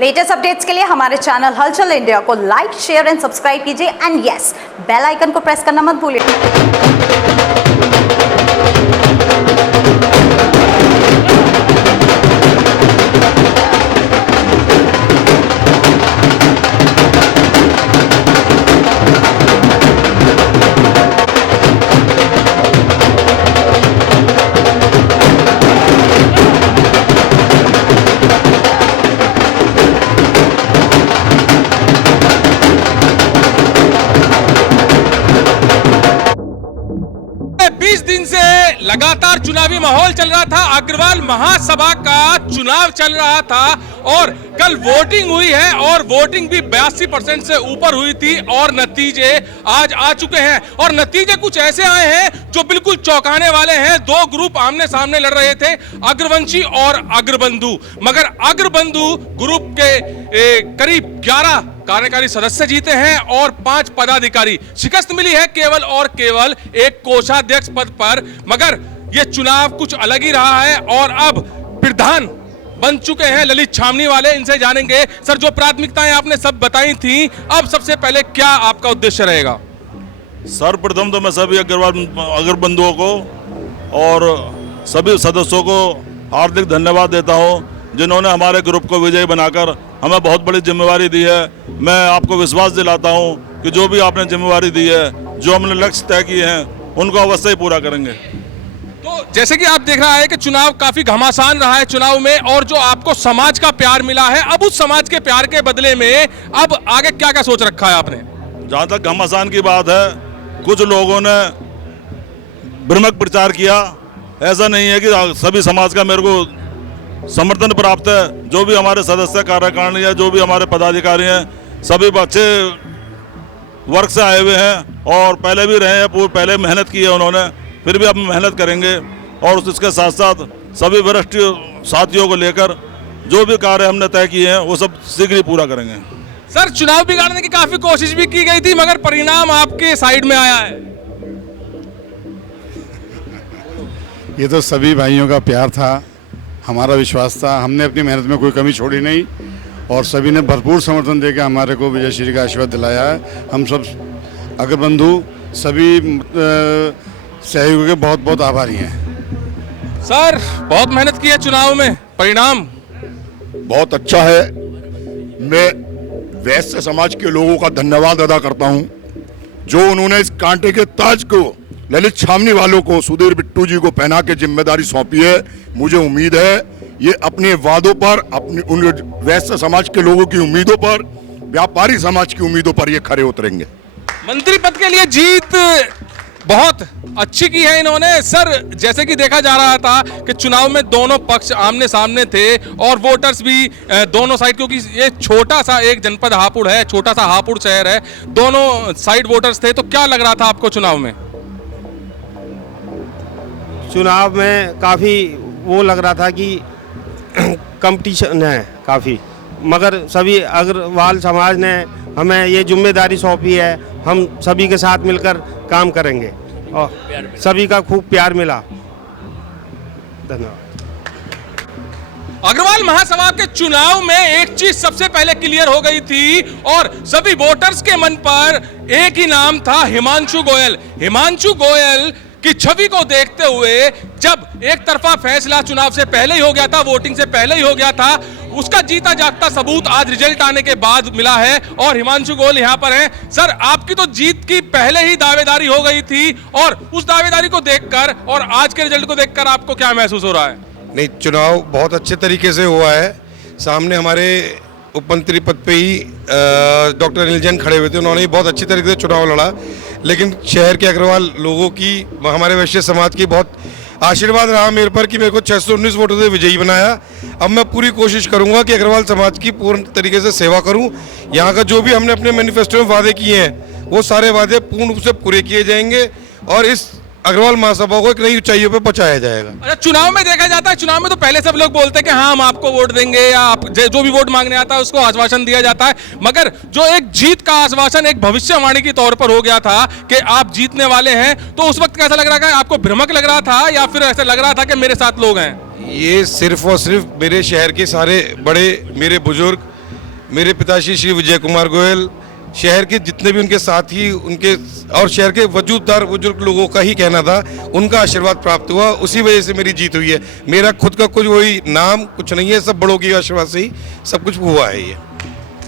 Latest updates के लिए हमारे चैनल हलचल इंडिया को लाइक, शेयर एंड सब्सक्राइब कीजिए एंड यस, बेल आइकन को प्रेस करना मत भूलिए। लगातार चुनावी माहौल चल रहा था। अग्रवाल महासभा का चुनाव चल रहा था और कल वोटिंग हुई है और वोटिंग भी 82% से ऊपर हुई थी और नतीजे आज आ चुके हैं और नतीजे कुछ ऐसे आए हैं जो बिल्कुल चौंकाने वाले हैं। दो ग्रुप आमने सामने लड़ रहे थे, अग्रवंशी और अग्रबंधु, मगर अग्रबंधु ग्रुप के करीब 11 कार्यकारी सदस्य जीते हैं और 5 पदाधिकारी। शिकस्त मिली है केवल और केवल एक कोषाध्यक्ष पद पर, मगर यह चुनाव कुछ अलग ही रहा है और अब प्रधान बन चुके हैं ललित छामनी वाले। इनसे जानेंगे, सर जो प्राथमिकताएं आपने सब बताई थी, अब सबसे पहले क्या आपका उद्देश्य रहेगा? सर्वप्रथम तो मैं सभी अग्रबंधुओं को और सभी सदस्यों को हार्दिक धन्यवाद देता हूं, जिन्होंने हमारे ग्रुप को विजयी बनाकर हमें बहुत बड़ी जिम्मेवारी दी है। मैं आपको विश्वास दिलाता हूं कि जो भी आपने जिम्मेवारी दी है, जो हमने लक्ष्य तय किए हैं, उनको अवश्य ही पूरा करेंगे। तो जैसे कि आप देख रहा है कि चुनाव काफी घमासान रहा है चुनाव में, और जो आपको समाज का प्यार मिला है, अब उस समाज के प्यार के बदले में अब आगे क्या क्या सोच रखा है आपने? जहाँ तक घमासान की बात है, कुछ लोगों ने भ्रमक प्रचार किया। ऐसा नहीं है कि सभी समाज का मेरे को समर्थन प्राप्त है। जो भी हमारे सदस्य कार्यकारिणी है, जो भी हमारे पदाधिकारी हैं, सभी अच्छे वर्ग से आए हुए हैं और पहले भी रहे हैं, पहले मेहनत की है उन्होंने, फिर भी अब मेहनत करेंगे और उसके साथ साथ सभी वरिष्ठ साथियों को लेकर जो भी कार्य हमने तय किए हैं वो सब शीघ्र ही पूरा करेंगे। सर चुनाव बिगाड़ने की काफी कोशिश भी की गई थी, मगर परिणाम आपके साइड में आया है। ये तो सभी भाइयों का प्यार था, हमारा विश्वास था, हमने अपनी मेहनत में कोई कमी छोड़ी नहीं और सभी ने भरपूर समर्थन देकर हमारे को विजय श्री का आशीर्वाद दिलाया है। हम सब अग्रबंधु सभी सहयोगियों के बहुत बहुत आभारी हैं। सर बहुत मेहनत की है चुनाव में, परिणाम बहुत अच्छा है। मैं वैश्य समाज के लोगों का धन्यवाद अदा करता हूं, जो उन्होंने इस कांटे के ताज को ललित छामनी वालों को, सुधीर बिट्टू जी को पहना के जिम्मेदारी सौंपी है। मुझे उम्मीद है ये अपने वादों पर, अपनी उन वैश्य समाज के लोगों की उम्मीदों पर, व्यापारी समाज की उम्मीदों पर ये खरे उतरेंगे। मंत्री पद के लिए जीत बहुत अच्छी की है इन्होंने। सर जैसे कि देखा जा रहा था कि चुनाव में दोनों पक्ष आमने सामने थे और वोटर्स भी दोनों साइड, क्योंकि ये छोटा सा एक जनपद हापुड़ है, छोटा सा हापुड़ शहर है, दोनों साइड वोटर्स थे। तो क्या लग रहा था आपको चुनाव में? चुनाव में काफ़ी वो लग रहा था कि कंपटीशन है काफ़ी, मगर सभी अग्रवाल समाज ने हमें ये जिम्मेदारी सौंपी है, हम सभी के साथ मिलकर काम करेंगे और सभी का खूब प्यार मिला। धन्यवाद। अग्रवाल महासभा के चुनाव में एक चीज सबसे पहले क्लियर हो गई थी और सभी वोटर्स के मन पर एक ही नाम था, हिमांशु गोयल। हिमांशु गोयल की छवि को देखते हुए जब एक तरफा फैसला चुनाव से पहले ही हो गया था, वोटिंग से पहले ही हो गया था, उसका जीता जागता सबूत आज रिजल्ट आने के बाद मिला है और हिमांशु गोयल यहां पर हैं। सर आपकी तो जीत की पहले ही दावेदारी हो गई थी और उस दावेदारी को देखकर और आज के रिजल्ट को देखकर आपको क्या महसूस हो रहा है? नहीं, चुनाव बहुत अच्छे तरीके से हुआ है। सामने हमारे उपमंत्री पद पे ही डॉक्टर अनिल जैन खड़े हुए थे, उन्होंने ही बहुत अच्छी तरीके से चुनाव लड़ा, लेकिन शहर के अग्रवाल लोगों की, हमारे वैश्य समाज की बहुत आशीर्वाद रहा मेरे पर कि मेरे को 619 वोटों से विजयी बनाया। अब मैं पूरी कोशिश करूंगा कि अग्रवाल समाज की पूर्ण तरीके से सेवा करूं। यहाँ का जो भी हमने अपने मैनिफेस्टो में वादे किए हैं, वो सारे वादे पूर्ण रूप से पूरे किए जाएंगे और इस अग्रवाल महासभा को एक नई ऊंचाइयों पे पहुंचाया जाएगा। अच्छा, चुनाव में देखा जाता है, चुनाव में तो पहले सब लोग बोलते हैं कि हाँ हम आपको वोट देंगे या आप जो भी वोट मांगने आता है उसको आश्वासन दिया जाता है, मगर जो एक जीत का आश्वासन एक भविष्यवाणी के तौर पर हो गया था कि आप जीतने वाले हैं, तो उस वक्त कैसा लग रहा था? आपको भ्रमक लग रहा था या फिर ऐसा लग रहा था कि मेरे साथ लोग हैं? ये सिर्फ और सिर्फ मेरे शहर के सारे बड़े, मेरे बुजुर्ग मेरे पिताश्री श्री विजय कुमार गोयल, शहर के जितने भी उनके साथी, उनके और शहर के वजूददार बुजुर्ग लोगों का ही कहना था, उनका आशीर्वाद प्राप्त हुआ, उसी वजह से मेरी जीत हुई है। मेरा खुद का कुछ वही नाम कुछ नहीं है, सब बड़ों के आशीर्वाद से ही सब कुछ हुआ है। ये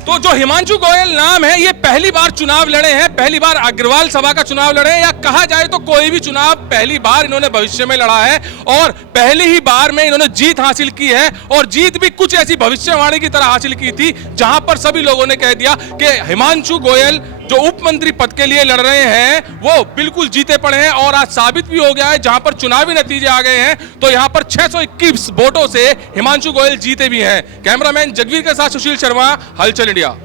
तो जो हिमांशु गोयल नाम है, ये पहली बार चुनाव लड़े हैं, पहली बार अग्रवाल सभा का चुनाव लड़े हैं, या कहा जाए तो कोई भी चुनाव पहली बार इन्होंने भविष्य में लड़ा है और पहली ही बार में इन्होंने जीत हासिल की है। और जीत भी कुछ ऐसी भविष्यवाणी की तरह हासिल की थी जहां पर सभी लोगों ने कह दिया कि हिमांशु गोयल जो उप मंत्री पद के लिए लड़ रहे हैं वो बिल्कुल जीते पड़े हैं। और आज साबित भी हो गया है, जहां पर चुनावी नतीजे आ गए हैं तो यहां पर 621 वोटों से हिमांशु गोयल जीते भी हैं। कैमरामैन जगवीर के साथ सुशील शर्मा, हलचल इंडिया।